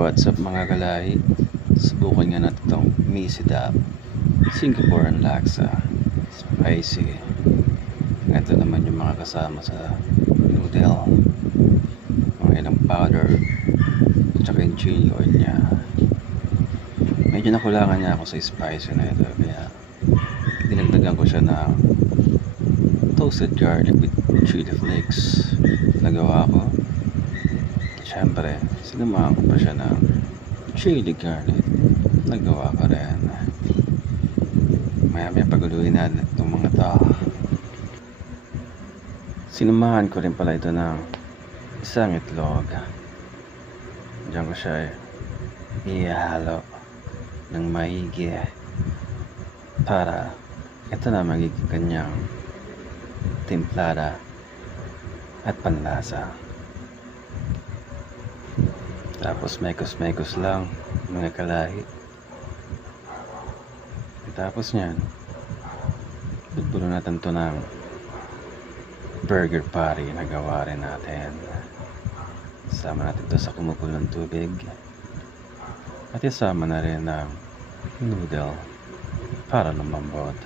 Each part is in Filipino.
What's up mga kalahi? Subukan nga natin itong Misidap Singaporean Laksa Spicy. Ito naman yung mga kasama sa noodle, mga ilang powder at saka yung chili oil nya. Medyo nakulangan niya ako sa spicy na ito, kaya dinagdagan ko siya ng toasted garlic with chili flakes. Nagawa ko. Siyempre, sinamahan ko pa siya ng chili garlic. Nagawa ko rin. Maya paguluin natin itong mga to. Sinamahan ko rin pala ito ng isang itlog. Diyan ko siya ihalo ng maigi para ito na magiging kanyang timplada at panlasa. Tapos mekos lang mga kalahi. Tapos nyan, bubulo natin to ng burger patty na gawa rin natin. Isama natin to sa kumukulong tubig at isama na rin ng noodle para lumambot.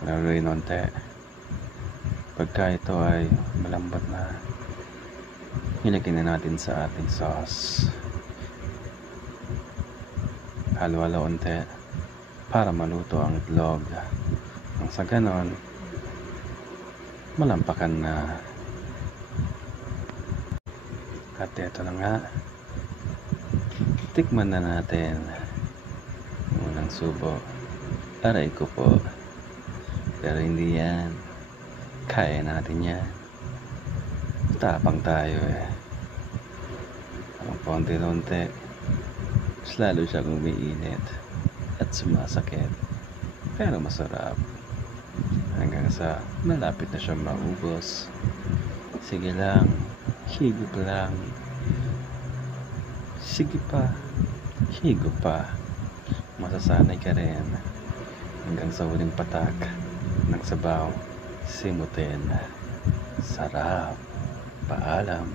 Gagawin onte pagka ito ay malambot na, ilagay na natin sa ating sauce. Halo-halo unti para maluto ang itlog. Nang sa ganon, malampakan na. At ito na nga, tikman na natin. Unang subo, aray ko po. Pero hindi yan, kaya natin yan. Tapang tayo ang konti-konti, mas lalo siyang umiinit at sumasakit, pero masarap hanggang sa malapit na siyang maubos. Sige lang, higop lang, sige pa, higop pa, masasanay ka rin hanggang sa huling patak ng sabaw, simutin. Sarap. Paalam.